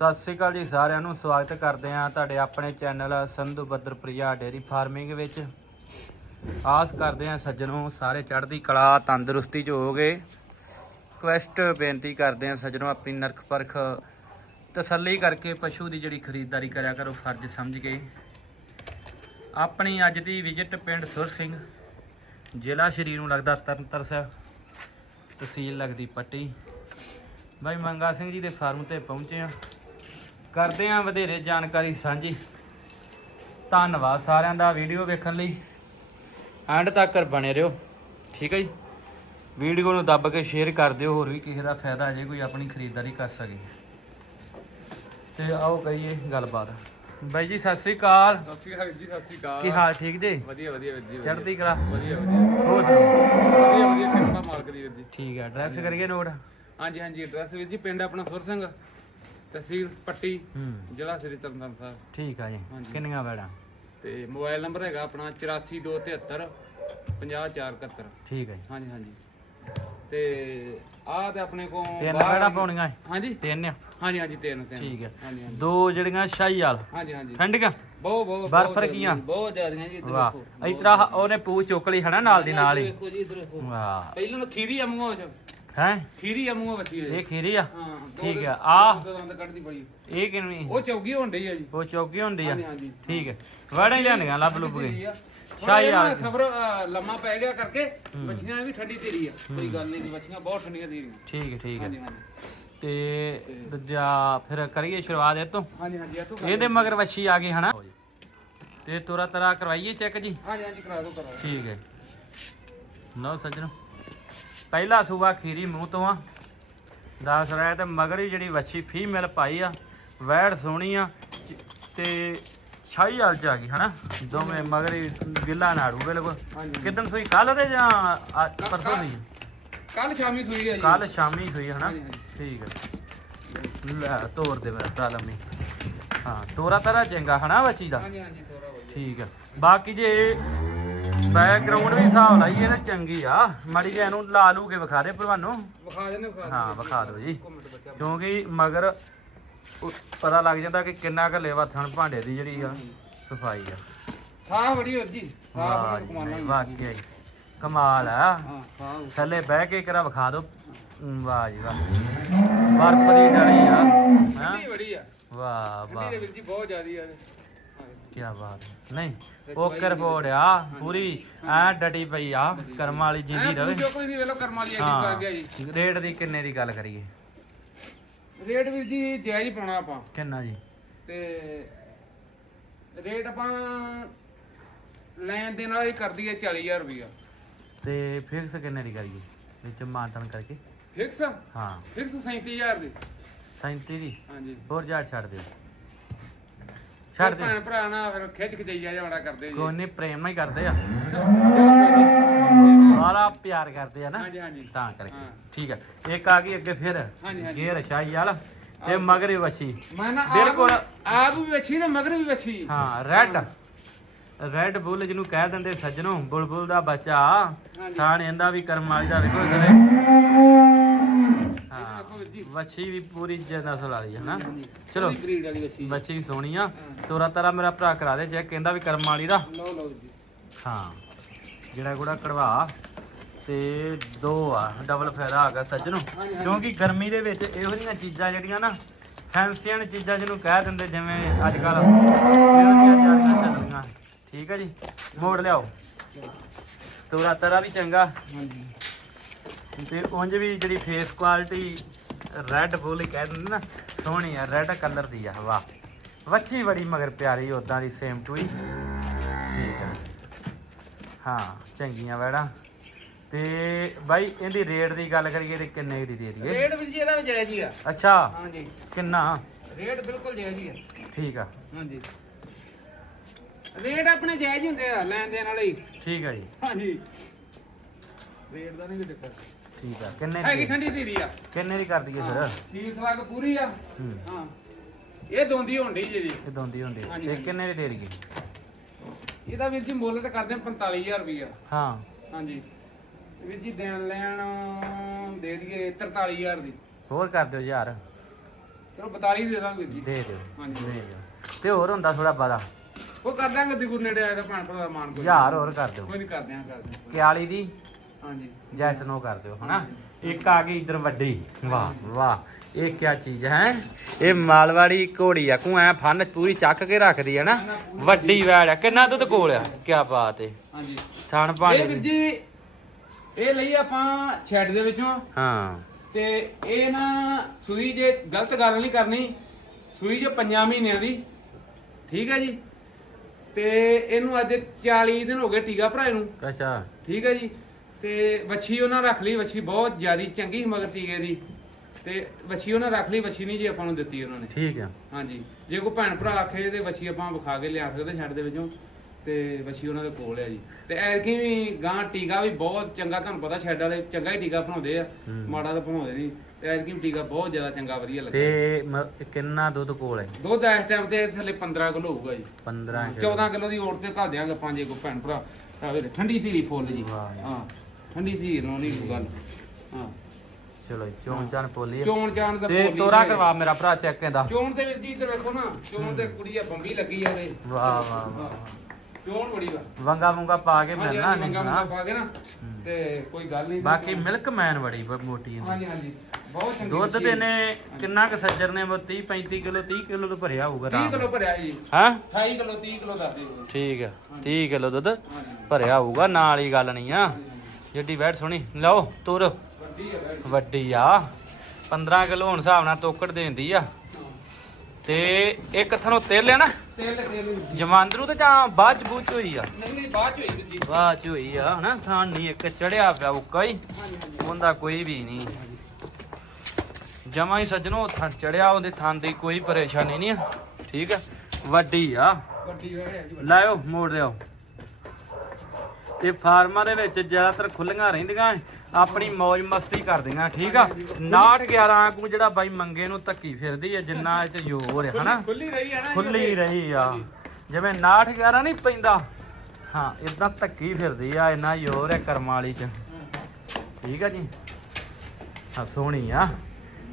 ਸਤਿ ਸ੍ਰੀ ਅਕਾਲ ਜੀ ਸਾਰਿਆਂ ਨੂੰ, ਸਵਾਗਤ ਕਰਦੇ ਹਾਂ ਤੁਹਾਡੇ ਆਪਣੇ ਚੈਨਲ ਸੰਧੂ ਬੱਦਰਪ੍ਰਿਆ ਡੇਰੀ ਫਾਰਮਿੰਗ ਵਿੱਚ। ਆਸ ਕਰਦੇ ਹਾਂ ਸੱਜਣੋ, ਸਾਰੇ ਚੜ੍ਹਦੀ ਕਲਾ, ਤੰਦਰੁਸਤੀ 'ਚ ਹੋਗੇ ਕੁਐਸਟ ਬੇਨਤੀ ਕਰਦੇ ਹਾਂ ਸੱਜਣੋ, ਆਪਣੀ ਨਰਖ ਪਰਖ ਤਸੱਲੀ ਕਰਕੇ ਪਸ਼ੂ ਦੀ ਜਿਹੜੀ ਖਰੀਦਦਾਰੀ ਕਰਿਆ ਕਰੋ, ਫਰਜ਼ ਸਮਝ ਕੇ। ਆਪਣੀ ਅੱਜ ਦੀ ਵਿਜ਼ਿਟ ਪਿੰਡ ਸੁਰ ਸਿੰਘ, ਜ਼ਿਲ੍ਹਾ ਸ਼੍ਰੀ ਨੂੰ ਲੱਗਦਾ ਤਰਨਤਾਰਨ ਸਾਹਿਬ, ਤਹਿਸੀਲ ਲੱਗਦੀ ਪੱਟੀ। ਬਾਈ ਮੰਗਾ ਸਿੰਘ ਜੀ ਦੇ ਫਾਰਮ ਤੇ ਪਹੁੰਚੇ ਆ ਕਰਦੇ ਆ ਵਧੇਰੇ ਜਾਣਕਾਰੀ ਸਾਂਝੀ। ਧੰਨਵਾਦ ਸਾਰਿਆਂ ਦਾ ਵੀਡੀਓ ਵੇਖਣ ਲਈ। ਐਂਡ ਤੱਕ ਬਣੇ ਰਹੋ। ਠੀਕ ਹੈ ਜੀ? ਵੀਡੀਓ ਨੂੰ ਦੱਬ ਕੇ ਸ਼ੇਅਰ ਕਰ ਦਿਓ ਹੋਰ ਵੀ ਕਿਸੇ ਦਾ ਫਾਇਦਾ ਜੇ ਕੋਈ ਆਪਣੀ ਖਰੀਦਦਾਰੀ ਕਰ ਸਕੇ। ਤੇ ਆਓ ਕਰੀਏ ਗੱਲਬਾਤ। ਬਾਈ ਜੀ ਸਤਿ ਸ੍ਰੀ ਅਕਾਲ। ਸਤਿ ਸ਼੍ਰੀ ਅਕਾਲ ਜੀ ਸਤਿ ਸ਼੍ਰੀ ਅਕਾਲ। ਕੀ ਹਾਲ ਠੀਕ ਜੇ? ਵਧੀਆ ਵਧੀਆ ਵੀਰ ਜੀ। ਚੜ੍ਹਦੀ ਕਲਾ? ਵਧੀਆ ਵਧੀਆ। ਹੋਰ ਸੁਣਾਓ? ਵਧੀਆ ਵਧੀਆ ਕਿਰਪਾ ਮਾਲਕ ਦੀ ਵੀਰ ਜੀ। ਠੀਕ ਹੈ ਐਡਰੈਸ ਕਰੀਏ ਨੋਟ? ਹਾਂਜੀ ਹਾਂਜੀ ਐਡਰੈਸ ਵੀਰ ਜੀ ਪਿੰਡ ਆਪਣਾ ਸੁਰ ਸਿੰਘ। ਤਹਿਸੀਲ ਪੱਟੀ ਹੂੰ। ਜ਼ਿਲ੍ਹਾ ਸ੍ਰੀ ਤਰਨਤਾਰਨ ਸਾਹਿਬ। ਠੀਕ ਆ ਜੀ। ਕਿੰਨੀਆਂ ਵੈੜਾਂ ਤੇ ਮੋਬਾਈਲ ਨੰਬਰ ਹੈਗਾ ਆਪਣਾ 8423 50471 ਠੀਕ ਹੈ ਜੀ। ਹਾਂਜੀ ਹਾਂਜੀ। ਤੇ ਆਹ ਤੇ ਆਪਣੇ ਕੋਲ ਤਿੰਨ ਬਾਹਰ ਵੈੜਾਂ ਪਾਉਣੀਆਂ ਹੈ? ਹਾਂਜੀ। ਤਿੰਨ ਆ। ਹਾਂਜੀ ਹਾਂਜੀ ਤਿੰਨ ਤਿੰਨ। ਠੀਕ ਹਾਂਜੀ ਹਾਂਜੀ। ਦੋ ਜਿਹੜੀਆਂ ਸ਼ਾਹੀ ਵਾਲ। ਹਾਂਜੀ ਹਾਂਜੀ। ਠੰਡੀਆਂ ਬਹੁਤ ਬਹੁਤ ਬਰਫ਼ ਬਹੁਤ ਰਖੀਆਂ? ਜ਼ਿਆਦੀਆਂ, ਬਹੁਤ ਜ਼ਿਆਦੀਆਂ ਜੀ ਇੱਧਰ ਵਾਹ। ਦੇਖੋ। ਉਹਨੇ ਪੂ ਚੁੱਕ ਲਈ ਹਨਾ ਨਾਲ ਦੀ ਨਾਲ ਹੀ। ਦੇਖੋ ਜੀ ਇੱਧਰ ਦੇਖੋ। ਵਾਹ। ਪਹਿਲਾਂ ਤਾਂ ਖੀਰੀ ਅਮੂਆ ਚ। ਹੈ? ਖੀਰੀ ਅਮੂਆ ਵਸੀ ਹੈ ਇਹ ਖੀਰੀ ਆ? ਹਾਂ ਠੀਕ ਆ। ਆ ਦੰਦ ਕੱਢਦੀ ਪਈ ਇਹ ਕਿੰਨੀ ਉਹ ਚੌਗੀ ਡਈ ਆ ਜੀ। ਉਹ ਚੌਕੀ ਹੁੰਦੀ ਆ? ਠੀਕ ਹੈ ਵੜਾਂ ਹੀ ਲਿਆਂਦੀਆਂ ਲੱਭ ਲੁੱਭ ਸ਼ਾਹੀ ਸ਼ਾਹੀ ਆ। ਸਬਰ ਲੰਮਾ ਪੈ ਗਿਆ ਕਰਕੇ ਮੱਛੀਆਂ ਵੀ ਠੰਡੀ ਤੇਰੀ ਆ। ਕੋਈ ਗੱਲ ਨਹੀਂ ਜੀ ਮੱਛੀਆਂ ਬਹੁਤ ਠੰਡੀਆਂ ਤੇਰੀਆਂ। ਠੀਕ ਹੈ ਠੀਕ ਹੈ ਤੇ ਦੂਜਾ ਫਿਰ ਕਰੀਏ ਸ਼ੁਰੂਆਤ ਇਹ ਤੋਂ? ਹਾਂਜੀ ਹਾਂਜੀ ਇਹ ਤੋਂ ਇਹਦੇ ਮਗਰ ਵੱਛੀ ਆ ਗਈ ਹਨਾ? ਤੇ ਤੁਰਾ ਤਰਾ ਕਰਵਾਈਏ ਚੈੱਕ ਜੀ? ਹਾਂਜੀ ਹਾਂਜੀ ਕਰਾ ਦਿਓ ਕਰਾ ਠੀਕ ਹੈ। ਨੋ ਸੱਜਣੋ। ਪਹਿਲਾ ਸੂਬਾ ਖੀਰੀ ਮੂੰਹ ਤੋਂ ਆ। ਦੱਸ ਰਿਹਾ ਤੇ ਮਗਰ ਹੀ ਜਿਹੜੀ ਵੱਛੀ ਫੀਮੇਲ ਪਾਈ ਆ ਵੈੜ ਸੋਹਣੀ ਆ ਤੇ ਛਾਈ ਹਾਲ ਚ ਆ ਗਈ ਹਨਾ? ਦੋਵੇਂ ਮਗਰ ਹੀ ਗਿੱਲਾ ਨਾੜੂ ਬਿਲਕੁਲ। ਕਿਦਨ ਸੋਈ ਕੱਲ ਦੇ ਜਾਂ ਪਰਸੋਂ ਦੀ? ਕੱਲ ਸ਼ਾਮੀ ਸੂਈ ਆ ਜੀ। ਕੱਲ ਸ਼ਾਮੀ ਹੋਈ ਹਨਾ। ਠੀਕ ਹੈ ਲੈ ਤੋਰ ਦੇ ਮੇਰਾ ਭਰਾ ਲੰਮੀ। ਹਾਂ ਤੋਰਾ ਤਰਾ ਚੰਗਾ ਹਨਾ ਵੱਛੀ ਦਾ? ਹਾਂਜੀ ਹਾਂਜੀ ਵਧੀਆ। ਠੀਕ ਹੈ ਬਾਕੀ ਜੇ ਬੈਕਗ੍ਰਾਉਂਡ ਵੀ ਹਿਸਾਬ ਲਾਈਏ ਨਾ ਚੰਗੀ ਆ। ਮਾੜੀ ਜਿਹੀ ਇਹਨੂੰ ਲਾ ਲੂ ਕੇ ਵਿਖਾ ਦੇ ਭਲਵਾਨੋਂ ਵਿਖਾ ਦੇਣੇ ਵਿਖਾ ਹਾਂ। ਵਿਖਾ ਦਿਓ ਜੀ। ਕਿਉਂਕਿ ਮਗਰ ਉਹ ਪਤਾ ਲੱਗ ਜਾਂਦਾ ਕਿ ਕਿੰਨਾ ਕੁ ਲੇਵਾ ਥਣ ਭਾਂਡੇ ਦੀ ਜਿਹੜੀ ਆ ਸਫ਼ਾਈ ਆ। ਸਾਹ ਬੜੀ ਹੋਰ ਜੀ। ਸਾਹ ਬੜੀ ਕਮਾਲ ਵਾਕਈ ਕਮਾਲ ਆ। ਹਾਂ ਥੱਲੇ ਬਹਿ ਕੇ ਕਰਾ ਵਿਖਾ ਦਿਓ। ਹਮ, ਵਾਹ ਜੀ ਵਾਹ। ਬਰਫ ਦੀ ਡਲੀ ਆ। ਹਾਂ ਬੜੀ ਆ। ਵਾਹ ਵਾਹ। ਦੇ ਜੀ ਬਹੁਤ ਜ਼ਿਆਦੀ ਆ ਕੀ ਬਾਤ ਹੈ। ਨਹੀਂ ਓਕੇ ਰਿਪੋਰਟ ਆ ਪੂਰੀ ਐ ਡਟੀ ਪਈ ਆ ਕਰਮ ਵਾਲੀ ਜਿੰਦੀ ਰਵੇ। ਜੋ ਕੋਈ ਨਹੀਂ ਵੇਲੋ ਕਰਮ ਵਾਲੀ ਆ ਗਿਆ ਜੀ। ਹਾਂ ਰੇਟ ਦੀ ਕਿੰਨੇ ਦੀ ਗੱਲ ਕਰੀਏ? ਰੇਟ ਵੀਰ ਜੀ ਜਾਇਜ਼ ਹੀ ਪਾਉਣਾ ਆਪਾਂ। ਕਿੰਨਾ ਜੀ? ਤੇ ਰੇਟ ਆਪਾਂ ਲੈਣ ਦੇ ਨਾਲ ਹੀ ਕਰਦੀ ਹੈ 40000 ਰੁਪਇਆ ਤੇ ਫਿਕਸ ਕਿੰਨੇ ਦੀ ਕਰੀਏ? ਵਿੱਚ ਮਾਨਤਨ ਕਰਕੇ। ਫਿਕਸ? ਹਾਂ। ਫਿਕਸ 37000 ਦੀ। 37 ਦੀ? ਹਾਂਜੀ। ਹੋਰ ਜਾ ਛੱਡ ਦਿਓ। ਛੱਡ ਦੇ। ਭੈਣ ਭਰਾ ਨਾ ਫਿਰ ਖਿੱਚ ਖਿਚਈਆ ਜਿਹਾ ਬੜਾ ਕਰਦੇ ਜੀ। ਕੋਈ ਨਹੀਂ ਪ੍ਰੇਮ ਨਾਲ ਹੀ ਕਰਦੇ ਆ। ਬਾਲਾ ਪਿਆਰ ਕਰਦੇ ਆ ਨਾ। ਹਾਂਜੀ ਹਾਂਜੀ। ਤਾਂ ਕਰਕੇ। ਠੀਕ ਹੈ ਇੱਕ ਆ ਗਈ ਅੱਗੇ ਫਿਰ। ਹਾਂਜੀ, ਹਾਂਜੀ। ਗੇਰ ਸ਼ਾਹੀ ਵਾਲਾ ਤੇ ਮਗਰੇ ਵਛੀ। ਮੈਂ ਨਾ ਬਿਲਕੁਲ। ਆਪ ਆਪ ਵੀ ਵੱਛੀ ਤੇ ਮਗਰ ਵੀ ਵੱਛੀ। ਹਾਂ ਰੈਡ ਰੈਡ ਬੁੱਲ ਜਿਹਨੂੰ ਕਹਿ ਦਿੰਦੇ ਸੱਜਣੋ ਬੁਲਬੁਲ ਦਾ ਬੱਚਾ। ਹਾਂਜੀ। ਥਾਣ ਇਹਦਾ ਵੀ ਕਰਮ ਵਾਲੀ ਦਾ ਵੇਖੋ ਇਧਰੇ। ਇਹ ਦੇਖੋ ਵੀਰ ਜੀ ਵੱਛੀ ਵੀ ਪੂਰੀ ਨਸਲ ਵਾਲੀ ਹੈ ਨਾ। ਹਾਂਜੀ। ਚਲੋ ਪੂਰੀ ਬਰੀਡ ਵਾਲੀ ਵੱਛੀ ਬੱਚੀ ਵੀ ਸੋਹਣੀ ਆ। ਤੋਰਾ ਤਾਰਾ ਮੇਰਾ ਭਰਾ ਕਰਾ ਦੇ ਚੈੱਕ ਕਹਿੰਦਾ ਵੀ ਕਰਮ ਵਾਲੀ ਦਾ। ਲਓ ਲਓ ਜੀ। ਹਾਂ। ਜਿਹੜਾ ਗੁੜਾ ਕਢਵਾ ਤੇ ਦੋ ਆ ਡਬਲ ਫਾਇਦਾ ਆ ਗਿਆ ਸੱਜਣੋ। ਹਾਂਜੀ, ਹਾਂਜੀ। ਕਿਉਂਕਿ ਗਰਮੀ ਦੇ ਵਿੱਚ ਇਹੋ ਜਿਹੀਆਂ ਚੀਜ਼ਾਂ ਜਿਹੜੀਆਂ ਨਾ ਫੈਂਸੀਆਂ ਚੀਜ਼ਾਂ ਜਿਹਨੂੰ ਕਹਿ ਦਿੰਦੇ ਜਿਵੇਂ ਅੱਜ ਕੱਲ ਇਹੋ ਜਿਹੀਆਂ ਜ਼ਿਆਦਾ ਚੱਲਦੀਆਂ। ਠੀਕ ਹੈ ਜੀ? ਮੋੜ ਲਿਆਓ। ਤੋਰਾ ਤਾਰਾ ਵੀ ਚੰਗਾ। ਹਾਂਜੀ। ਤੇ ਉਂਝ ਵੀ ਜਿਹੜੀ ਫੇਸ ਕੁਆਲਿਟੀ ਰੈੱਡ ਫੁੱਲ ਕਹਿ ਦਿੰਦੇ ਨਾ ਸੋਹਣੀ ਆ ਰੈੱਡ ਕਲਰ ਦੀ ਆ ਵਾਹ। ਵੱਛੀ ਬੜੀ ਮਗਰ ਪਿਆਰੀ ਉਦਾਂ ਦੀ ਸੇਮ ਟੂ ਹੀ। ਠੀਕ ਆ। ਹਾਂ ਚੰਗੀਆਂ ਵੈੜਾਂ। ਤੇ ਬਾਈ ਇਹਦੀ ਰੇਟ ਦੀ ਗੱਲ ਕਰੀਏ ਤੇ ਕਿੰਨੇ ਦੀ ਦੇ ਦਈਏ? ਰੇਟ ਵੀਰ ਜੀ ਇਹਦਾ ਵੀ ਜਾਇਜ਼ ਹੀ ਆ। ਅੱਛਾ ਹਾਂਜੀ। ਕਿੰਨਾ? ਰੇਟ ਬਿਲਕੁਲ ਜਾਇਜ਼ ਹੀ ਆ। ਠੀਕ ਆ। ਹਾਂਜੀ। ਰੇਟ ਆਪਣੇ ਜਾਇਜ਼ ਹੁੰਦੇ ਆ ਲੈਣ ਦੇਣ ਵਾਲੇ ਠੀਕ ਆ ਜੀ। ਹਾਂਜੀ। ਰੇਟ ਦਾ ਨਹੀਂ ਕੋਈ ਚੱਕਰ ਠੀਕ ਆ ਕਿੰਨੇ ਹੈਗੀ ਦੀ ਠੰਡੀ ਧੀਰੀ ਆ। ਕਿੰਨੇ ਦੀ ਕਰ ਦਈਏ ਸਰ ਸੀਸ ਲੱਗ ਪੂਰੀ ਆ। ਹੂੰ। ਹਾਂ। ਇਹ ਦੋਂਦੀ ਹੁੰਦੀ ਜੀ ਇਹ ਦੋਂਦੀ ਹੁੰਦੀ ਹਾਂਜੀ, ਤੇ ਹਾਂਜੀ। ਕਿੰਨੇ ਦੀ ਦੇ ਦਈਏ? ਇਹਦਾ ਵੀਰ ਜੀ ਮੁੱਲ ਤੇ ਕਰਦੇ ਆ 45000 ਰੁਪਇਆ ਹਾਂ। ਹਾਂਜੀ। ਵੀਰ ਜੀ ਦੇਣ ਲੈਣ ਦੇ ਦਈਏ 43000 ਦੀ। ਹੋਰ ਕਰ ਦਿਓ ਯਾਰ ਚਲੋ 42 ਦੇ ਦਾਂਗੇ ਵੀਰ ਜੀ। ਦੇ ਦਿਓ। ਹਾਂਜੀ। ਦੇ ਦਿਓ। ਤੇ ਹੋਰ ਹੁੰਦਾ ਥੋੜਾ ਬਾਦਾ ਉਹ ਕਰ ਦਾਂਗੇ ਦੀ ਗੁਰ ਨੇੜੇ ਆਇਆ ਤਾਂ ਭੈਣ ਭਰਾ ਦਾ ਮਾਨ ਕੋਈ ਹਜ਼ਾਰ ਹੋਰ ਕਰ ਦਿਓ। ਕੋਈ ਨਹੀਂ ਕਰਦੇ ਆ ਕਰਦੇ ਹਾਂ। 41 ਦੀ? ਹਾਂਜੀ। ਜੈਸ ਨੋ ਕਰ ਦਿਓ ਹਨਾ? ਇੱਕ ਆ ਗਈ ਇਧਰ ਵੱਡੀ। ਵਾਹ ਵਾਹ। ਇਹ ਕੀ ਚੀਜ਼ ਹੈ? ਇਹ ਮਾਲਵਾੜੀ ਘੋੜੀ ਆ। ਕੋ ਐ ਫਨ ਪੂਰੀ ਚੱਕ ਕੇ ਰੱਖਦੀ ਹੈ ਨਾ? ਵੱਡੀ ਵੈੜ ਆ। ਕਿੰਨਾ ਦੁੱਧ ਕੋਲ ਆ? ਕੀ ਬਾਤ ਹੈ ਹਾਂਜੀ। ਥਣ ਇਹ ਵੀਰ ਜੀ ਇਹ ਲਈ ਆਪਾਂ ਛੱਡ ਦੇ ਵਿੱਚੋਂ। ਹਾਂ। ਤੇ ਇਹ ਨਾ ਸੂਈ ਜੇ ਗਲਤ ਗੱਲ ਨਹੀਂ ਕਰਨੀ ਸੂਈ ਜੇ ਪੰਜਾਂ ਮਹੀਨਿਆਂ ਦੀ। ਠੀਕ ਹੈ ਜੀ? ਤੇ ਇਹਨੂੰ ਅੱਜ 40 ਦਿਨ ਹੋ ਗਏ ਟੀਕਾ ਭਰਾਏ ਨੂੰ। ਅੱਛਾ। ਠੀਕ ਹੈ ਜੀ? ਤੇ ਵੱਛੀ ਉਹਨਾਂ ਰੱਖ ਲਈ ਵੱਛੀ ਬਹੁਤ ਜ਼ਿਆਦੀ ਚੰਗੀ ਸੀ ਮਗਰ ਟੀਕੇ ਦੀ। ਤੇ ਵੱਛੀ ਉਹਨਾਂ ਰੱਖ ਲਈ ਵੱਛੀ ਨਹੀਂ ਜੀ ਆਪਾਂ ਨੂੰ ਦਿੱਤੀ ਉਹਨਾਂ ਨੇ। ਠੀਕ ਆ। ਹਾਂਜੀ। ਜੇ ਕੋਈ ਭੈਣ ਭਰਾ ਆਖੇ ਤੇ ਵੱਛੀ ਆਪਾਂ ਵਿਖਾ ਕੇ ਲਿਆ ਸਕਦੇ ਛੱਡ ਦੇ ਵਿੱਚੋਂ ਤੇ ਵੱਛੀ ਉਹਨਾਂ ਦੇ ਕੋਲ ਆ ਜੀ। ਤੇ ਐਤਕੀ ਵੀ ਗਾਂ ਟੀਕਾ ਵੀ ਬਹੁਤ ਚੰਗਾ ਤੁਹਾਨੂੰ ਪਤਾ ਸ਼ੈੱਡ ਵਾਲੇ ਚੰਗਾ ਹੀ ਟੀਕਾ ਬਣਾਉਂਦੇ ਆ। ਮਾੜਾ ਤਾਂ ਬਣਾਉਂਦੇ ਨਹੀਂ। ਤੇ ਐਤਕੀ ਵੀ ਟੀਕਾ ਬਹੁਤ ਜ਼ਿਆਦਾ ਚੰਗਾ ਵਧੀਆ ਲੱਗਾ। ਤੇ ਮ- ਕਿੰਨਾ ਦੁੱਧ ਕੋਲ ਹੈ ਦੁੱਧ ਇਸ ਟਾਈਮ ਤੇ ਥੱਲੇ 15 ਕਿਲੋ ਹੋਊਗਾ ਜੀ। 15 ਕਿਲੋ। 14 ਕਿਲੋ ਦੀ ਓਟ ਤੇ ਘੱਲ ਦਿਆਂਗੇ ਪੰਜੇ ਕੋ ਭੈਣ ਭਰਾ ਆਵੇ ਤੇ। ਠੰਡੀ ਧੀਰੀ ਫੁੱਲ ਜੀ। ਵਾਹ। ਹਾਂ। ਠੰਡੀ ਧੀਰ ਨੂੰ ਨਹੀਂ ਕੋਈ ਗੱਲ। ਹਾਂ। ਚਲੋ ਜੀ, ਚੋਣ ਚਾਣ ਪੋਲੀ ਆ। ਚੋਣ ਚਾਣ ਦਾ ਤੇ ਭੋਲੀ ਤੋਰਾ। ਕਰਵਾ ਮੇਰਾ ਭਰਾ ਚੈੱਕ ਇਹਦਾ। ਚੋਣ ਤੇ ਵੀਰ ਜੀ ਇੱਧਰ ਵੇਖੋ ਨਾ ਚੋਣ ਤੇ ਕੁੜੀ ਆ ਬੰਬੀ ਲੱਗੀ ਆ ਤੇ। ਵਾਹ ਵਾਹ ਵਾਹ ਚੋਣ ਬੜੀ ਵਾ। ਵੰਗਾ ਵੰਗਾ ਪਾ ਕੇ ਹਾਂਜੀ ਮਿਲਣਾ ਹਾਂਜੀ ਨਹੀਂ ਮੰਗਾ ਹਾਂ ਪਾ ਕੇ ਨਾ ਤੇ ਕੋਈ ਗੱਲ ਨਹੀਂ। ਬਾਕੀ ਮਿਲਕ ਮੈਨ ਬੜੀ ਬ- ਮੋਟੀ ਇਹਦੀ। ਹਾਂਜੀ ਹਾਂਜੀ। ਬਹੁਤ ਚੰਗੀ ਦੁੱਧ ਦੇ। ਨੇ ਕਿੰਨਾ ਕ ਸੱਜਰ ਨੇ 30 35 ਕਿਲੋ 30 ਕਿਲੋ ਤੋਂ ਭਰਿਆ ਹੋਊਗਾ 30 ਆਰਾਮ। ਕਿਲੋ ਭਰਿਆ ਜੀ। ਹਾਂ? 28 ਕਿਲੋ 30 ਕਿਲੋ ਦੱਸਦੇ ਹੋ ਠੀਕ ਆ 30 ਕਿਲੋ ਦੁੱਧ ਹਾਂਜੀ। ਭਰਿਆ ਹੋਊਗਾ ਨਾਲ ਹੀ ਗੱਲ ਨਹੀਂ ਆ। ਜਿੱਡੀ ਵੈਟ ਸੋਹਣੀ। ਲਓ ਤੁਰ। ਵੱਡੀ ਬੈਠ ਆ। 15 ਕਿਲੋ ਹੁਣ ਹਿਸਾਬ ਨਾਲ ਤੋਕੜ ਦੇਂਦੀ ਆ। ਤੇ ਇੱਕ ਥਨੋਂ ਤੇਲ ਆ ਨਾ ਤੇਲ ਤੇਲ ਜਮਾਂਦਰੂ ਤੇ ਜਾਂ ਬਾਅਦ ਚ ਬੂਚ ਹੋਈ ਆ? ਨਹੀਂ ਨਹੀਂ ਬਾਅਦ ਚ ਹੋਈ ਜੀ ਬਾਅਦ ਚ ਹੋਈ ਆ ਹਨਾ? ਥਾਣ ਨਹੀਂ ਇੱਕ ਚੜਿਆ ਪਿਆ ਉੱਕਾ ਹੀ। ਉਹਦਾ ਕੋਈ ਵੀ ਨਹੀਂ। ਜਮਾ ਹੀ ਸੱਜਣੋ ਚੜਿਆ ਉਹਦੇ ਥਣ ਦੀ ਕੋਈ ਪਰੇਸ਼ਾਨੀ ਨਹੀਂ ਆ। ਠੀਕ ਆ? ਵੱਡੀ ਆ। ਵੱਡੀ। ਲਾਇਓ ਮੋੜ ਦਿਓ। ਤੇ ਫਾਰਮਾਂ ਦੇ ਵਿੱਚ ਜ਼ਿਆਦਾਤਰ ਖੁੱਲੀਆਂ ਰਹਿੰਦੀਆਂ ਆਪਣੀ ਮौज ਮਸਤੀ ਕਰਦੀਆਂ ਠੀਕ ਆ? 69 11 ਕੋ ਜਿਹੜਾ ਬਾਈ ਮੰਗੇ ਨੂੰ ਧੱਕੀ ਫਿਰਦੀ ਆ ਜਿੰਨਾ ਇਹ ਚ ਜ਼ੋਰ ਹੈ ਹਨਾ? ਖੁੱਲੀ ਰਹੀ ਹੈ ਨਾ ਖੁੱਲੀ ਰਹੀ ਆ। ਜਿਵੇਂ 69 11 ਨਹੀਂ ਪੈਂਦਾ। ਹਾਂ ਇਦਾਂ ਧੱਕੀ ਫਿਰਦੀ ਆ ਇੰਨਾ ਜ਼ੋਰ ਹੈ ਕਰਮਾਂ ਵਾਲੀ ਚ। ਠੀਕ ਆ ਜੀ? ਹਾਂ ਸੋਹਣੀ ਆ।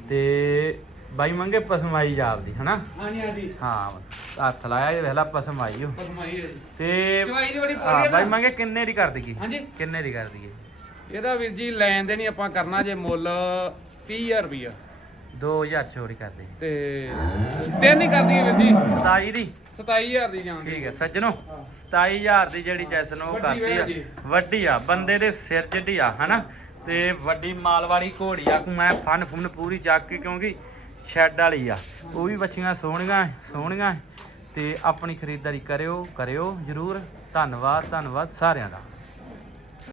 ਤੇ ਬਾਈ ਮੰਗੇ ਪਸਮਾਈ ਜਾਪਦੀ ਹਨਾ? ਹਾਂਜੀ ਹਾਂਜੀ। ਹਾਂ। ਹੱਥ ਲਾਇਆ ਇਹ ਵੇਖਲਾ ਪਸਮਾਈ ਓ ਪਸਮਾਈ ਤੇ ਚਵਾਈ ਦੀ ਬੜੀ ਪੂਰੀ ਹੈ ਬਾਈ ਨਾ ਮੰਗੇ ਕਿੰਨੇ ਦੀ ਕਰ ਦਈਏ? ਹਾਂਜੀ। ਕਿੰਨੇ ਦੀ ਕਰ ਦਈਏ? ਇਹਦਾ ਵੀਰ ਜੀ ਲੈਣ ਦੇ ਨਹੀਂ ਆਪਾਂ ਕਰਨਾ ਜੇ ਮੁੱਲ 30000 ਰੁਪਇਆ 2000 ਛੋੜੀ ਕਰ ਦੇ ਤੇ ਤਿੰਨ ਹੀ ਕਰਦੀ ਵੀਰ ਜੀ। 27 ਦੀ? 27000 ਦੀ ਜਾਣ ਠੀਕ ਹੈ ਸੱਜਣੋ 27000 ਦੀ ਜਿਹੜੀ ਜੈਸਨ ਉਹ ਵੱਡੀ ਕਰਦੀ ਆ। ਵੱਡੀ ਆ ਬੰਦੇ ਦੇ ਸਿਰ ਜਿੱਡੀ ਆ ਹਨਾ? ਤੇ ਵੱਡੀ ਮਾਲ ਵਾਲੀ ਘੋੜੀ ਆ ਮੈਂ ਫਨ ਫੁਨ ਪੂਰੀ ਚੱਕ ਕੇ ਕਿਉਂਕਿ ਸ਼ੈੱਡ ਵਾਲੀ ਆ। ਉਹ ਵੀ ਬੱਚੀਆਂ ਸੋਹਣੀਆਂ ਸੋਹਣੀਆਂ। ਤੇ ਆਪਣੀ ਖਰੀਦਦਾਰੀ ਕਰਿਓ ਕਰਿਓ ਜਰੂਰ। ਧੰਨਵਾਦ ਧੰਨਵਾਦ ਸਾਰਿਆਂ ਦਾ।